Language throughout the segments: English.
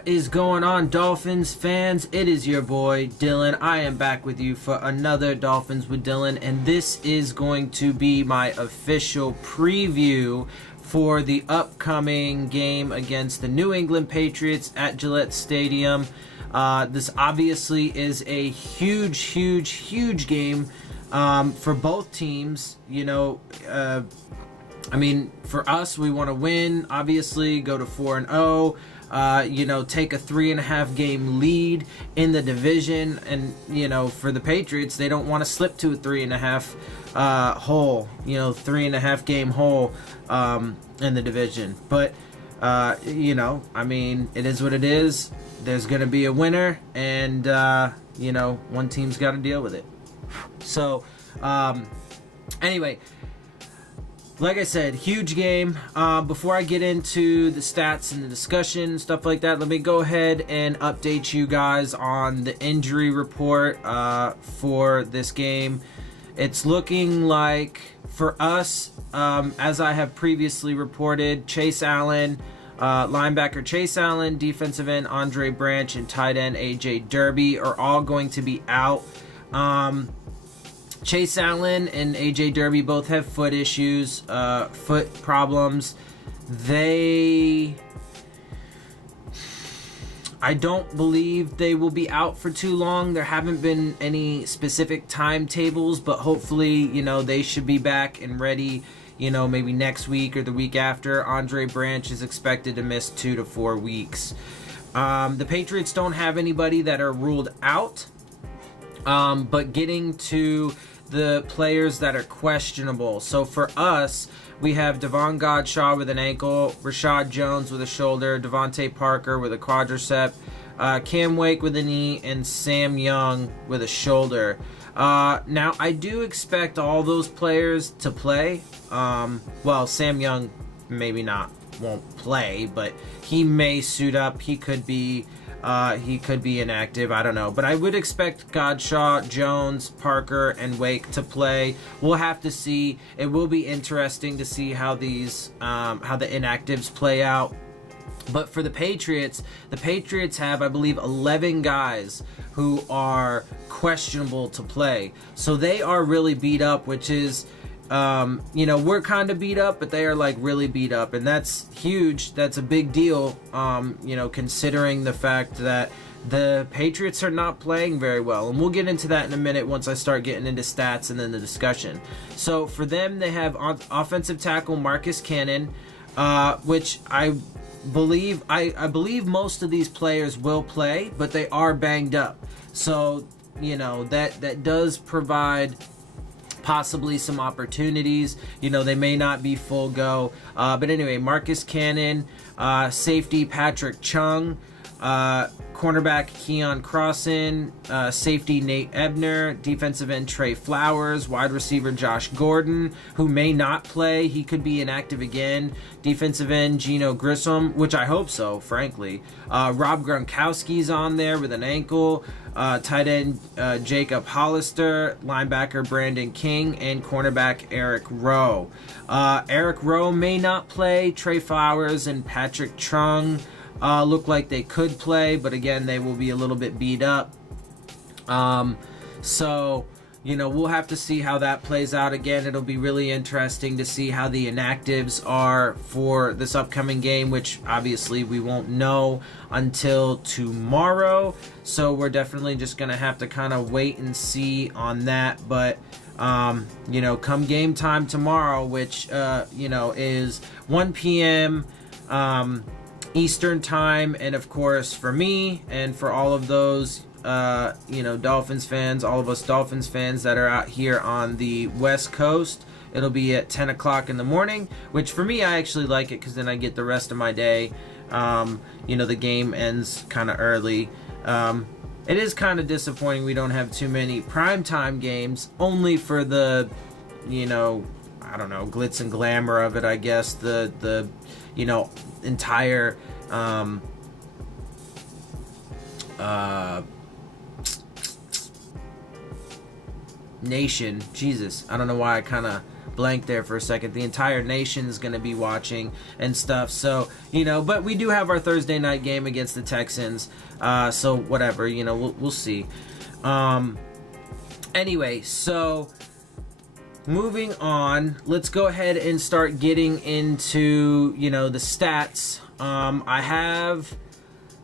What is going on, Dolphins fans? It is your boy Dillon. I am back with you for another Dolphins with Dillon, and this is going to be my official preview for the upcoming game against the New England Patriots at Gillette Stadium. This obviously is a huge game for both teams. For us, we want to win, obviously, go to 4-0. Take a 3.5 game lead in the division, and for the Patriots, they don't want to slip to a 3.5 game hole in the division. But it is what it is. There's gonna be a winner, and one team's got to deal with it. So anyway, like I said, huge game. Before I get into the stats and the discussion, stuff like that, let me go ahead and update you guys on the injury report for this game. It's looking like, for us, as I have previously reported, Chase Allen, linebacker Chase Allen, defensive end Andre Branch, and tight end A.J. Derby are all going to be out. Chase Allen and A.J. Derby both have foot issues, foot problems. I don't believe they will be out for too long. There haven't been any specific timetables, but hopefully, they should be back and ready, maybe next week or the week after. Andre Branch is expected to miss 2 to 4 weeks. The Patriots don't have anybody that are ruled out, but getting to the players that are questionable. So for us, we have Devon Godshaw with an ankle, Rashad Jones with a shoulder, Devontae Parker with a quadricep, Cam Wake with a knee, and Sam Young with a shoulder. Now, I do expect all those players to play. Sam Young won't play, but he may suit up. He could be inactive. I don't know. But I would expect Godshaw, Jones, Parker, and Wake to play. We'll have to see. It will be interesting to see how these how the inactives play out. But for the Patriots have, I believe, 11 guys who are questionable to play. So they are really beat up, which is, we're kind of beat up, but they are really beat up, and that's huge. That's a big deal, considering the fact that the Patriots are not playing very well. And we'll get into that in a minute once I start getting into stats and then the discussion. So for them, they have offensive tackle Marcus Cannon, which I believe most of these players will play, but they are banged up. So, that does provide possibly some opportunities. They may not be full go. But anyway, Marcus Cannon, safety Patrick Chung, cornerback Keon Crossan, safety Nate Ebner, defensive end Trey Flowers, wide receiver Josh Gordon, who may not play. He could be inactive again. Defensive end Geno Grissom, which I hope so, frankly. Rob Gronkowski's on there with an ankle. Tight end Jacob Hollister, linebacker Brandon King, and cornerback Eric Rowe. Eric Rowe may not play. Trey Flowers and Patrick Chung look like they could play, but again, they will be a little bit beat up. We'll have to see how that plays out. Again, it'll be really interesting to see how the inactives are for this upcoming game, which obviously we won't know until tomorrow. So we're definitely just going to have to kind of wait and see on that. But, come game time tomorrow, which, is 1 p.m., Eastern time, and of course for me and for all of those Dolphins fans, all of us Dolphins fans that are out here on the West Coast, it'll be at 10 o'clock in the morning, which for me, I actually like it because then I get the rest of my day. The game ends kind of early. It is kind of disappointing we don't have too many primetime games, only for the glitz and glamour of it, I guess. The entire nation. Jesus, I don't know why I kind of blank there for a second. The entire nation is going to be watching and stuff. So, but we do have our Thursday night game against the Texans. So whatever, we'll see. Anyway, so moving on, let's go ahead and start getting into, the stats. I have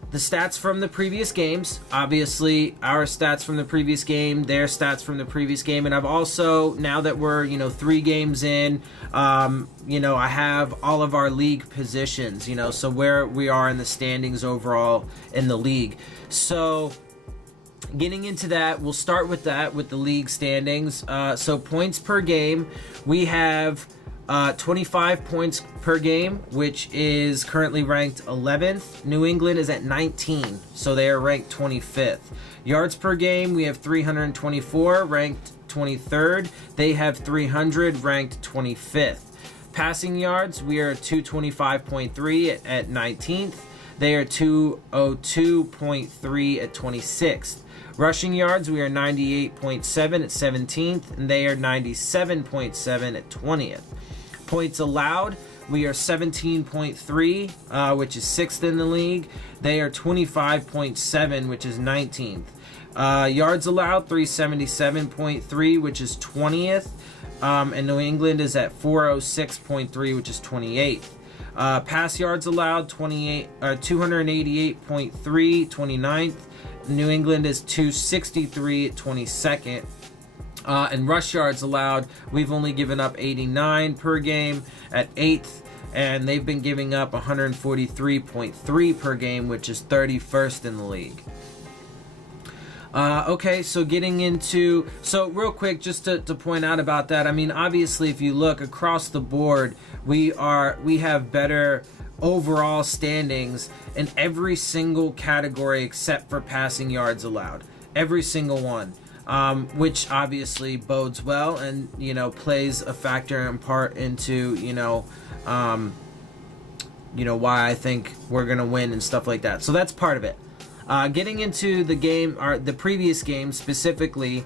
the stats from the previous games. Obviously, our stats from the previous game, their stats from the previous game. And I've also, now that we're, 3 games in, I have all of our league positions, so where we are in the standings overall in the league. So getting into that, we'll start with that, with the league standings. So points per game, we have 25 points per game, which is currently ranked 11th. New England is at 19, so they are ranked 25th. Yards per game, we have 324, ranked 23rd. They have 300, ranked 25th. Passing yards, we are 225.3 at 19th. They are 202.3 at 26th. Rushing yards, we are 98.7 at 17th, and they are 97.7 at 20th. Points allowed, we are 17.3, which is 6th in the league. They are 25.7, which is 19th. Yards allowed, 377.3, which is 20th. And New England is at 406.3, which is 28th. Pass yards allowed, 288.3, 29th. New England is 263 at 22nd. And rush yards allowed, we've only given up 89 per game at 8th, and they've been giving up 143.3 per game, which is 31st in the league. Okay, so getting into, so real quick, just to point out about that, I mean, obviously, if you look across the board, we have better overall standings in every single category except for passing yards allowed. Every single one. Which obviously bodes well and, plays a factor and part into, why I think we're going to win and stuff like that. So that's part of it. Getting into the game, or the previous game specifically,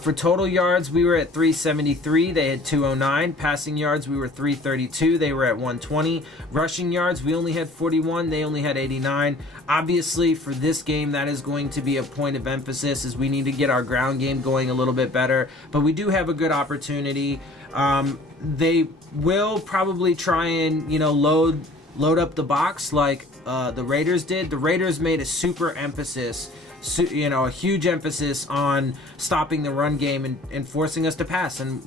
for total yards, we were at 373. They had 209. Passing yards, we were 332. They were at 120. Rushing yards, we only had 41. They only had 89. Obviously, for this game, that is going to be a point of emphasis, as we need to get our ground game going a little bit better. But we do have a good opportunity. They will probably try and, load up the box like the Raiders did. The Raiders made a super emphasis, a huge emphasis on stopping the run game and forcing us to pass. And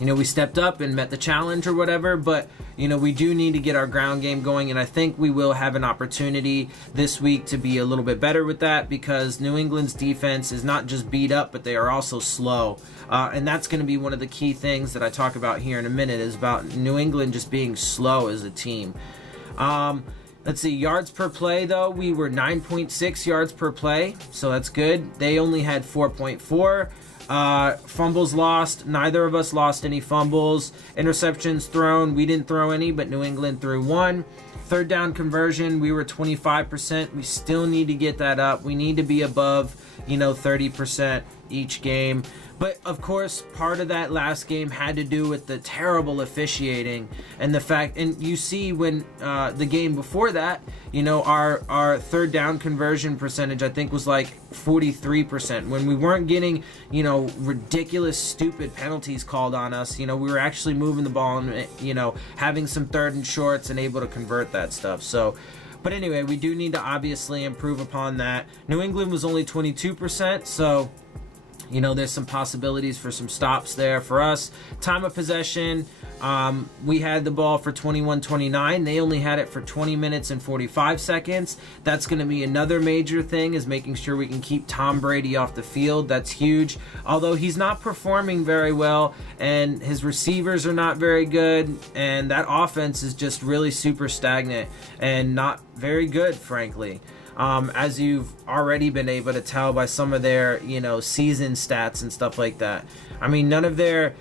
we stepped up and met the challenge or whatever. But we do need to get our ground game going, and I think we will have an opportunity this week to be a little bit better with that, because New England's defense is not just beat up, but they are also slow. And that's going to be one of the key things that I talk about here in a minute, is about New England just being slow as a team. Let's see, yards per play, though, we were 9.6 yards per play, so that's good. They only had 4.4. Fumbles lost, neither of us lost any fumbles. Interceptions thrown, we didn't throw any, but New England threw one. Third down conversion, we were 25%. We still need to get that up. We need to be above, 30% each game. But, of course, part of that last game had to do with the terrible officiating and the fact, and you see when the game before that, our third down conversion percentage, I think, was like 43%. When we weren't getting, ridiculous, stupid penalties called on us, we were actually moving the ball and, having some third and shorts and able to convert that stuff. So, but anyway, we do need to obviously improve upon that. New England was only 22%, so there's some possibilities for some stops there for us. Time of possession, we had the ball for 21-29. They only had it for 20 minutes and 45 seconds. That's going to be another major thing, is making sure we can keep Tom Brady off the field. That's huge. Although he's not performing very well, and his receivers are not very good, and that offense is just really super stagnant and not very good, frankly. As you've already been able to tell by some of their, season stats and stuff like that. I mean, none of their,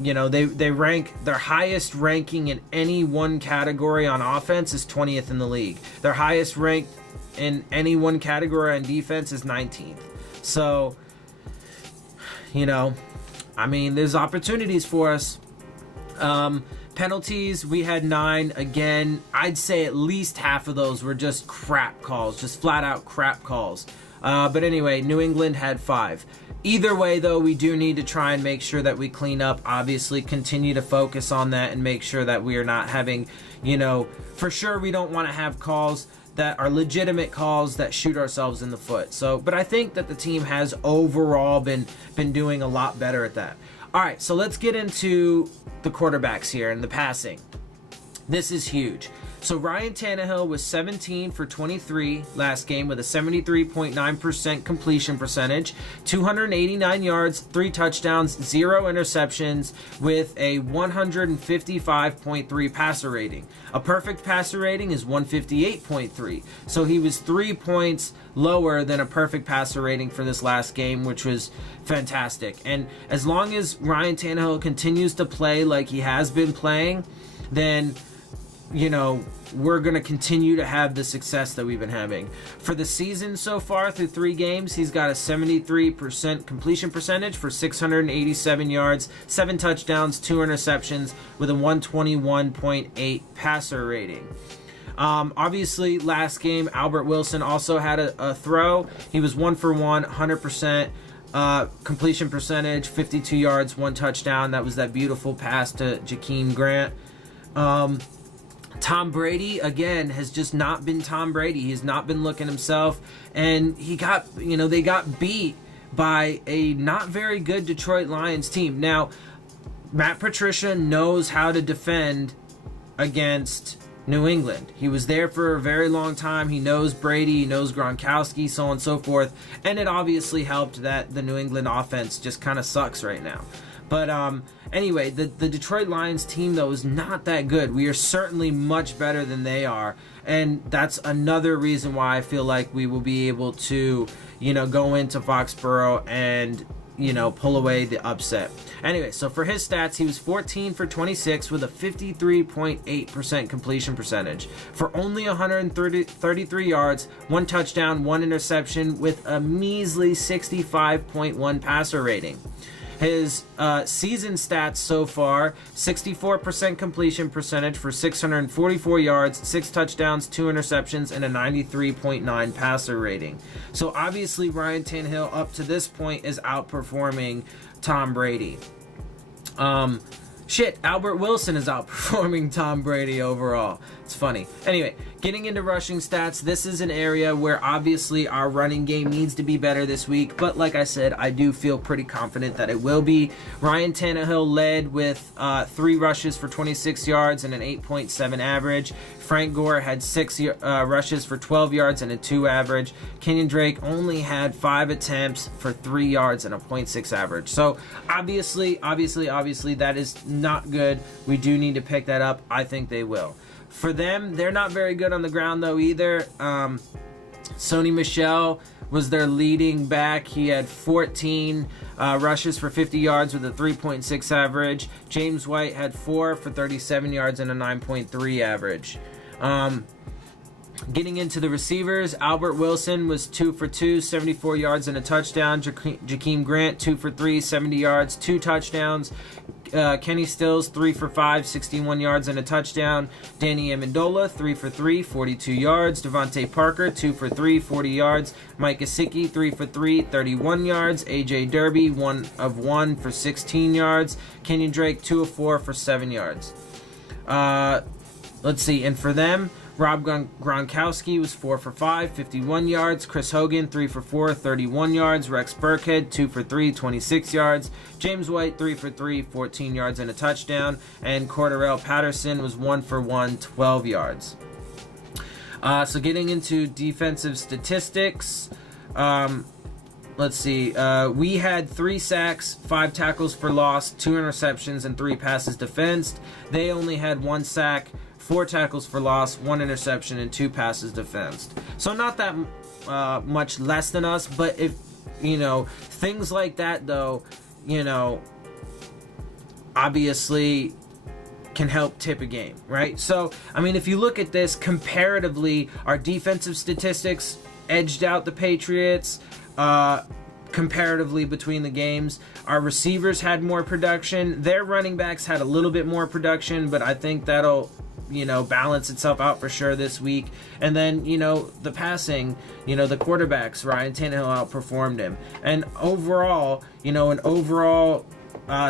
they rank, their highest ranking in any one category on offense is 20th in the league. Their highest ranked in any one category on defense is 19th. So, I mean, there's opportunities for us. Penalties, we had 9. Again, I'd say at least half of those were just crap calls, just flat out crap calls. But anyway, New England had 5. Either way, though, we do need to try and make sure that we clean up. Obviously, continue to focus on that and make sure that we are not having, for sure we don't want to have calls that are legitimate calls that shoot ourselves in the foot. So, but I think that the team has overall been doing a lot better at that. All right, so let's get into the quarterbacks here and the passing. This is huge. So Ryan Tannehill was 17 for 23 last game with a 73.9% completion percentage, 289 yards, 3 touchdowns, 0 interceptions with a 155.3 passer rating. A perfect passer rating is 158.3. So he was 3 points lower than a perfect passer rating for this last game, which was fantastic. And as long as Ryan Tannehill continues to play like he has been playing, then we're going to continue to have the success that we've been having. For the season so far, through 3 games, he's got a 73% completion percentage for 687 yards, 7 touchdowns, 2 interceptions with a 121.8 passer rating. Obviously, last game, Albert Wilson also had a throw. He was 1 for 1, 100%. Completion percentage, 52 yards, 1 touchdown. That was that beautiful pass to Jakeem Grant. Tom Brady, again, has just not been Tom Brady. He's not been looking himself. And they got beat by a not very good Detroit Lions team. Now, Matt Patricia knows how to defend against New England. He was there for a very long time. He knows Brady, he knows Gronkowski, so on and so forth. And it obviously helped that the New England offense just kind of sucks right now. But anyway, the Detroit Lions team, though, is not that good. We are certainly much better than they are. And that's another reason why I feel like we will be able to, go into Foxborough and, pull away the upset. Anyway, so for his stats, he was 14 for 26 with a 53.8% completion percentage for only 133 yards, 1 touchdown, 1 interception with a measly 65.1 passer rating. His season stats so far, 64% completion percentage for 644 yards, 6 touchdowns, 2 interceptions, and a 93.9 passer rating. So obviously Ryan Tannehill up to this point is outperforming Tom Brady. Albert Wilson is outperforming Tom Brady overall. It's funny. Anyway, getting into rushing stats, this is an area where obviously our running game needs to be better this week, but like I said, I do feel pretty confident that it will be. Ryan Tannehill led with 3 rushes for 26 yards and an 8.7 average. Frank Gore had 6 rushes for 12 yards and a 2 average. Kenyon Drake only had 5 attempts for 3 yards and a 0.6 average. So obviously, that is not good. We do need to pick that up. I think they will. For them, they're not very good on the ground, though, either. Sony Michel was their leading back. He had 14 rushes for 50 yards with a 3.6 average. James White had 4 for 37 yards and a 9.3 average. Getting into the receivers, Albert Wilson was 2 for 2, 74 yards and a touchdown. Jakeem Grant, 2 for 3, 70 yards, 2 touchdowns. Kenny Stills, 3 for 5, 61 yards and a touchdown. Danny Amendola, 3 for 3, 42 yards. Devontae Parker, 2 for 3, 40 yards. Mike Gesicki, 3 for 3, 31 yards. AJ Derby, 1 of 1 for 16 yards. Kenyon Drake, 2 of 4 for 7 yards. Let's see, and for them, Rob Gronkowski was 4 for 5, 51 yards. Chris Hogan, 3 for 4, 31 yards. Rex Burkhead, 2 for 3, 26 yards. James White, 3 for 3, 14 yards and a touchdown. And Cordarrelle Patterson was 1 for 1, 12 yards. So getting into defensive statistics, let's see. We had 3 sacks, 5 tackles for loss, 2 interceptions, and 3 passes defensed. They only had 1 sack, 4 tackles for loss, 1 interception, and 2 passes defensed. So not that much less than us, but if, things like that, though, obviously can help tip a game, right? So, if you look at this comparatively, our defensive statistics edged out the Patriots. comparatively between the games. Our receivers had more production. Their running backs had a little bit more production, but I think that'll, balance itself out for sure this week. And then, the passing, the quarterbacks, Ryan Tannehill outperformed him. And overall,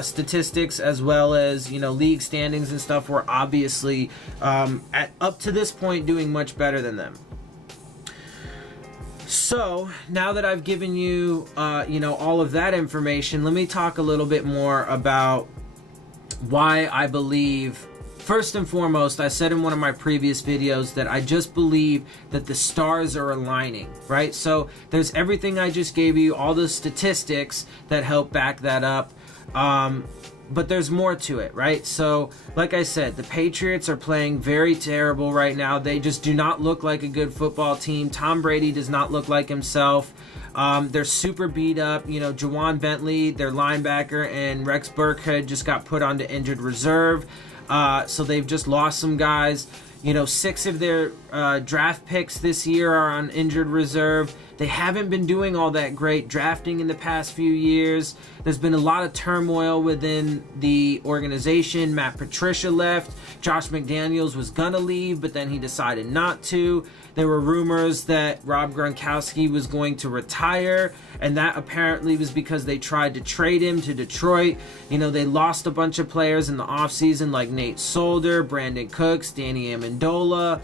statistics as well as, league standings and stuff, were obviously, up to this point, doing much better than them. So, now that I've given you, all of that information, let me talk a little bit more about why I believe. First and foremost, I said in one of my previous videos that I just believe that the stars are aligning, right? So there's everything I just gave you, all the statistics that help back that up. But there's more to it, right? So, like I said, the Patriots are playing very terrible right now. They just do not look like a good football team. Tom Brady does not look like himself. They're super beat up. Juwan Bentley, their linebacker, and Rex Burkhead just got put onto injured reserve. So they've just lost some guys. 6 of their draft picks this year are on injured reserve. They haven't been doing all that great drafting in the past few years. There's been a lot of turmoil within the organization. Matt Patricia left. Josh McDaniels was gonna leave, but then he decided not to. There were rumors that Rob Gronkowski was going to retire, and that apparently was because they tried to trade him to Detroit. They lost a bunch of players in the offseason like Nate Solder, Brandon Cooks, Danny Amendola,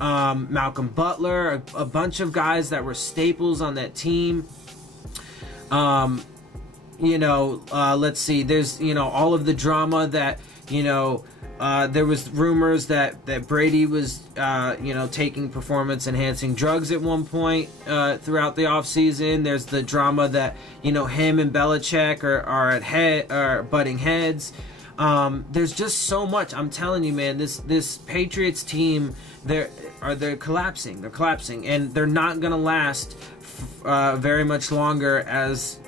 Malcolm Butler, a bunch of guys that were staples on that team. Let's see, there's, all of the drama that, there was rumors that Brady was, taking performance-enhancing drugs at one point throughout the offseason. There's the drama that, him and Belichick are butting heads. There's just so much. I'm telling you, man, this Patriots team, they're collapsing. They're collapsing, and they're not gonna last very much longer. As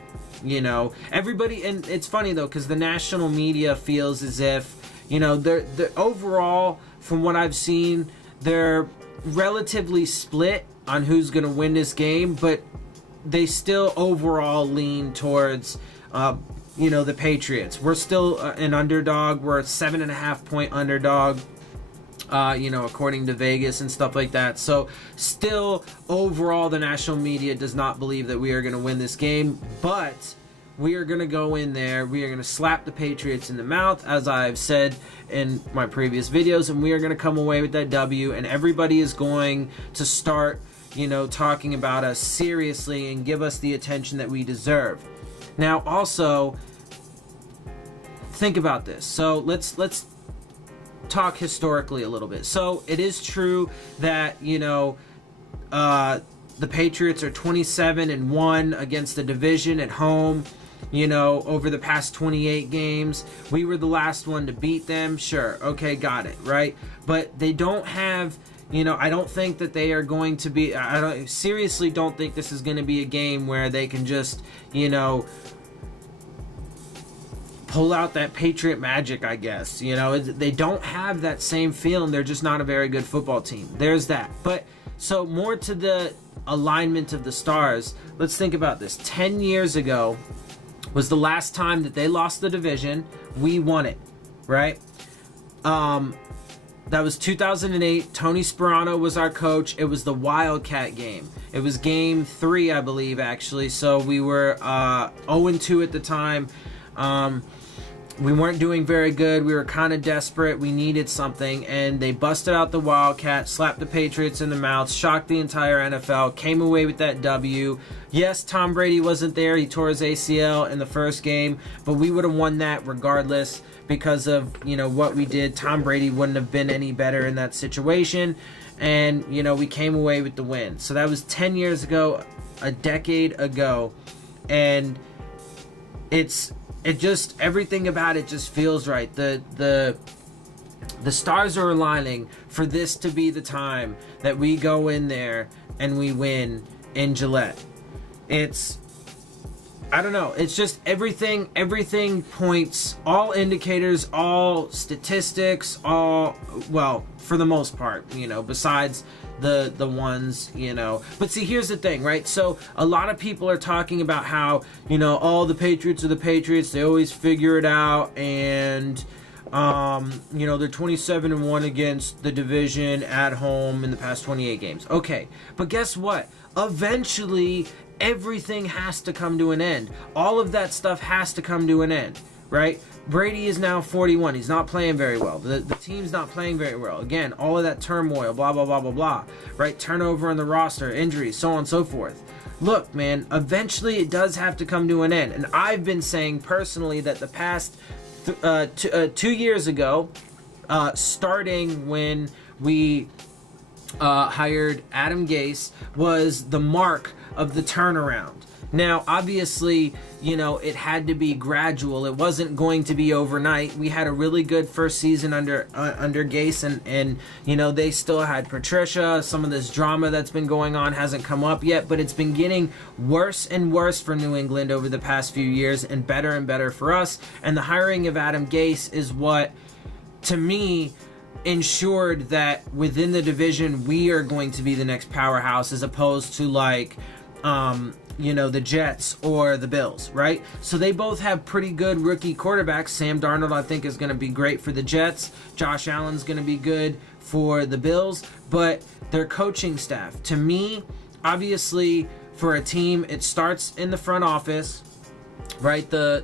everybody. And it's funny though, because the national media feels as if they're overall, from what I've seen, they're relatively split on who's gonna win this game, but they still overall lean towards the Patriots. We're still an underdog. We're a 7.5 point underdog, according to Vegas and stuff like that. So still, overall, the national media does not believe that we are going to win this game, but we are going to go in there. We are going to slap the Patriots in the mouth, as I've said in my previous videos, and we are going to come away with that W, and everybody is going to start, talking about us seriously and give us the attention that we deserve. Now, also, think about this. So let's talk historically a little bit. So it is true that the Patriots are 27-1 against the division at home. Over the past 28 games, we were the last one to beat them. Sure, okay, got it, right? But they don't have. I don't think that they are going to be. I seriously don't think this is going to be a game where they can just, pull out that Patriot magic, I guess. They don't have that same feeling. They're just not a very good football team. There's that. But so more to the alignment of the stars. Let's think about this. 10 years ago was the last time that they lost the division. We won it, right? That was 2008. Tony Sperano was our coach. It was the Wildcat game. It was game 3, I believe, actually. So we were 0-2 at the time. We weren't doing very good. We were kind of desperate. We needed something, and they busted out the Wildcat, slapped the Patriots in the mouth, shocked the entire NFL, came away with that W. Yes, Tom Brady wasn't there. He tore his ACL in the first game, but we would have won that regardless because of, what we did. Tom Brady wouldn't have been any better in that situation, and, we came away with the win. So that was 10 years ago, a decade ago, and everything about it just feels right. The stars are aligning for this to be the time that we go in there and we win in Gillette. I don't know. It's just everything points, all indicators, all statistics, all, well, for the most part, you know, besides the ones, you know. But see, here's the thing, right? So a lot of people are talking about how, you know, all the Patriots are the Patriots. They always figure it out, and you know, they're 27-1 against the division at home in the past 28 games. Okay, but guess what? Eventually, everything has to come to an end. All of that stuff has to come to an end, right? Brady is now 41. He's not playing very well. The team's not playing very well. Again, all of that turmoil, blah, blah, blah, blah, blah, right? Turnover on the roster, injuries, so on and so forth. Look, man, eventually it does have to come to an end. And I've been saying personally that the past 2 years ago, starting when we hired Adam Gase, was the mark of the turnaround. Now, obviously, you know, it had to be gradual. It wasn't going to be overnight. We had a really good first season under Gase, and you know, they still had Patricia. Some of this drama that's been going on hasn't come up yet, but it's been getting worse and worse for New England over the past few years, and better for us. And the hiring of Adam Gase is what, to me, ensured that within the division we are going to be the next powerhouse, as opposed to like you know, the Jets or the Bills, right? So they both have pretty good rookie quarterbacks. Sam Darnold, I think, is going to be great for the Jets. Josh Allen's going to be good for the Bills. But their coaching staff, to me, obviously, for a team, it starts in the front office, right? The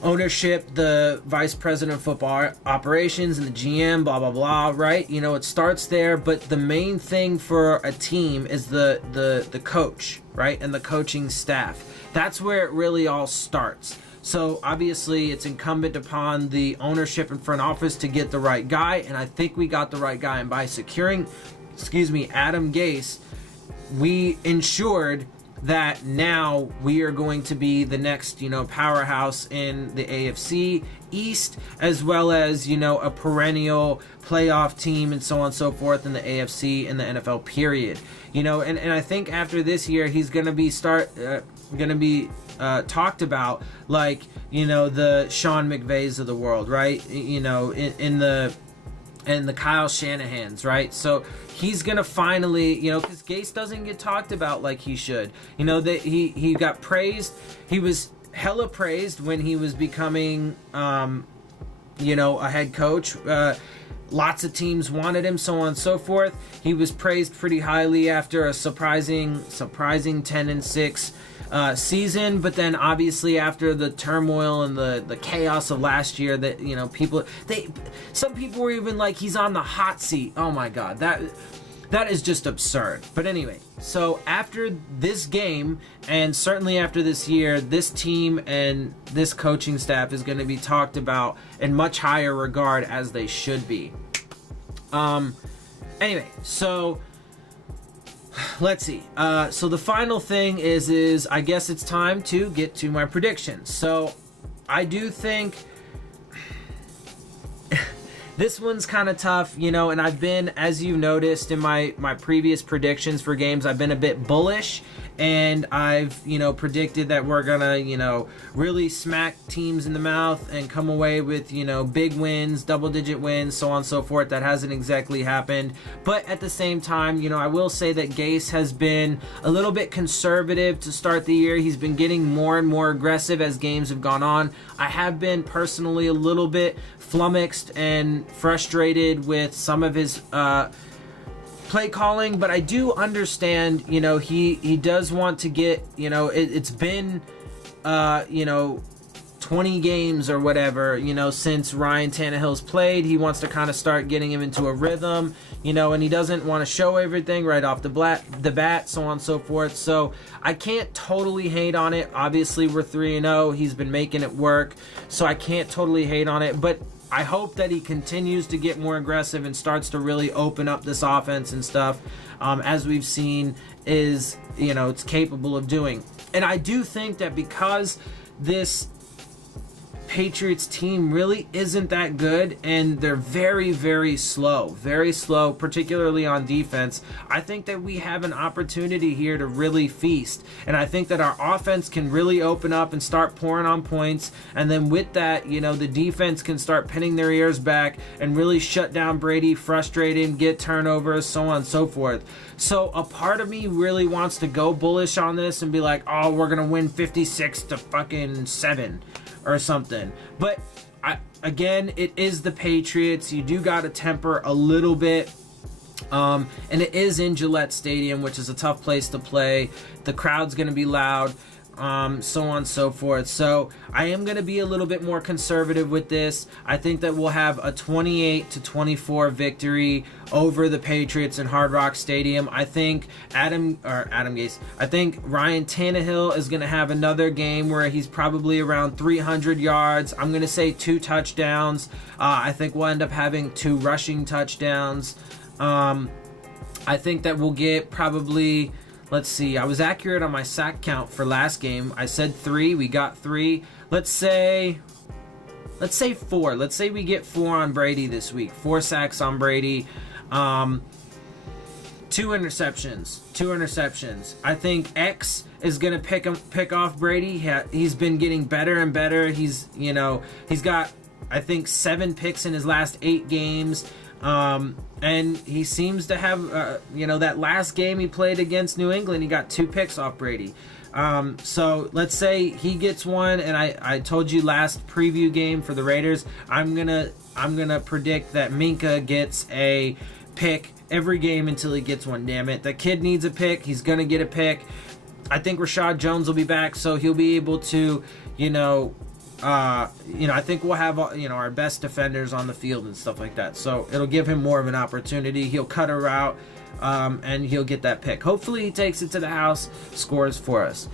ownership, the vice president of football operations, and the GM, blah, blah, blah, right? You know, it starts there, but the main thing for a team is the coach, right? And the coaching staff. That's where it really all starts. So obviously it's incumbent upon the ownership and front office to get the right guy, and I think we got the right guy. And by securing, Adam Gase, we ensured that now we are going to be the next, you know, powerhouse in the AFC East, as well as, you know, a perennial playoff team and so on and so forth in the AFC and the NFL period. You know, and I think after this year he's going to be talked about like, you know, the Sean McVays of the world, right? You know, in the Kyle Shanahan's, right? So he's gonna finally, you know, because Gase doesn't get talked about like he should. You know, that he got praised. He was hella praised when he was becoming, you know, a head coach. Lots of teams wanted him, so on and so forth. He was praised pretty highly after a surprising 10-6 season, but then obviously after the turmoil and the chaos of last year, that, you know, some people were even like, he's on the hot seat. Oh my God, that is just absurd. But anyway, so after this game, and certainly after this year, this team and this coaching staff is going to be talked about in much higher regard, as they should be. Anyway, so let's see. So the final thing is I guess it's time to get to my predictions. So I do think this one's kind of tough, you know, and I've been, as you've noticed in my previous predictions for games, I've been a bit bullish, and I've, you know, predicted that we're gonna, you know, really smack teams in the mouth and come away with, you know, big wins, double-digit wins, so on and so forth. That hasn't exactly happened, but at the same time, you know, I will say that Gase has been a little bit conservative to start the year. He's been getting more and more aggressive as games have gone on. I have been personally a little bit flummoxed and frustrated with some of his play calling, but I do understand, you know, he does want to get, you know, it's been you know, 20 games or whatever, you know, since Ryan Tannehill's played. He wants to kind of start getting him into a rhythm, you know, and he doesn't want to show everything right off the bat, so on and so forth. So I can't totally hate on it. Obviously we're 3-0. He's been making it work, so I can't totally hate on it, but I hope that he continues to get more aggressive and starts to really open up this offense and stuff, as we've seen is, you know, it's capable of doing. And I do think that because this Patriots team really isn't that good, and they're very, very slow, particularly on defense. I think that we have an opportunity here to really feast, and I think that our offense can really open up and start pouring on points, and then with that, you know, the defense can start pinning their ears back and really shut down Brady, frustrate him, get turnovers, so on and so forth. So a part of me really wants to go bullish on this and be like, oh, we're gonna win 56-7 or something. But again, it is the Patriots. You do got to temper a little bit. And it is in Gillette Stadium, which is a tough place to play. The crowd's going to be loud. So on and so forth. So I am going to be a little bit more conservative with this. I think that we'll have a 28-24 victory over the Patriots in Hard Rock Stadium. I think I think Ryan Tannehill is going to have another game where he's probably around 300 yards. I'm going to say 2 touchdowns. I think we'll end up having 2 rushing touchdowns. I think that we'll get probably... Let's see, I was accurate on my sack count for last game. I said 3, we got 3. Let's say 4. Let's say we get 4 on Brady this week. 4 sacks on Brady. 2 interceptions. I think X is going to pick off Brady. He's been getting better and better. He's got, I think, 7 picks in his last 8 games. And he seems to have, that last game he played against New England, he got 2 picks off Brady. So let's say he gets 1, and I told you last preview game for the Raiders, I'm gonna predict that Minka gets a pick every game until he gets 1. Damn it, the kid needs a pick. He's gonna get a pick. I think Rashad Jones will be back, so he'll be able to, I think we'll have, our best defenders on the field and stuff like that. So it'll give him more of an opportunity. He'll cut a route, and he'll get that pick. Hopefully he takes it to the house, scores for us.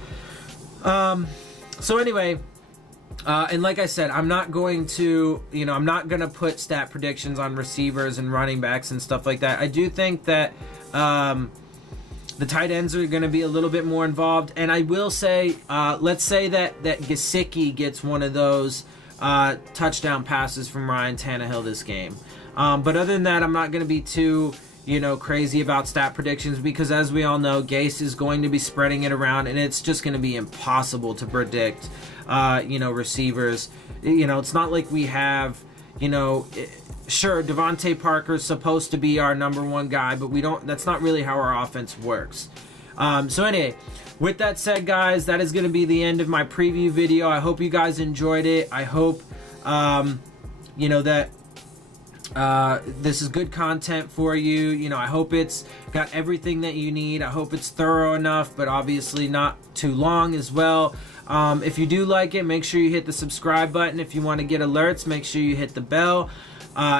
So anyway, and like I said, I'm not going to put stat predictions on receivers and running backs and stuff like that. I do think that, the tight ends are going to be a little bit more involved. And I will say, let's say that Gesicki gets one of those touchdown passes from Ryan Tannehill this game. But other than that, I'm not going to be too, crazy about stat predictions, because as we all know, Gase is going to be spreading it around, and it's just going to be impossible to predict, receivers. It's not like we have, sure, Devontae Parker's supposed to be our number 1 guy, but that's not really how our offense works. So anyway, with that said, guys, that is going to be the end of my preview video. I hope you guys enjoyed it. I hope, that this is good content for you. I hope it's got everything that you need. I hope it's thorough enough, but obviously not too long as well. If you do like it, make sure you hit the subscribe button. If you want to get alerts, make sure you hit the bell.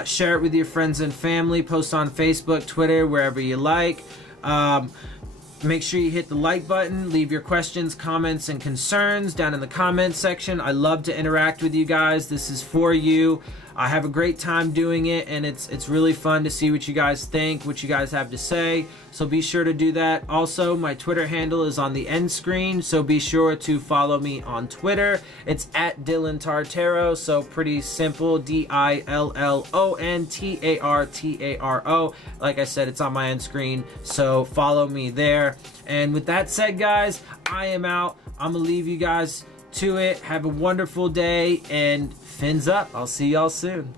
Share it with your friends and family. Post on Facebook, Twitter, wherever you like. Make sure you hit the like button. Leave your questions, comments, and concerns down in the comments section. I love to interact with you guys. This is for you. I have a great time doing it, and it's really fun to see what you guys think, what you guys have to say. So be sure to do that. Also, my Twitter handle is on the end screen, so be sure to follow me on Twitter. It's at Dillon Tartaro, so pretty simple, DILLONTARTARO. Like I said, it's on my end screen, so follow me there. And with that said, guys, I am out. I'm gonna leave you guys to it. Have a wonderful day, and fins up. I'll see y'all soon.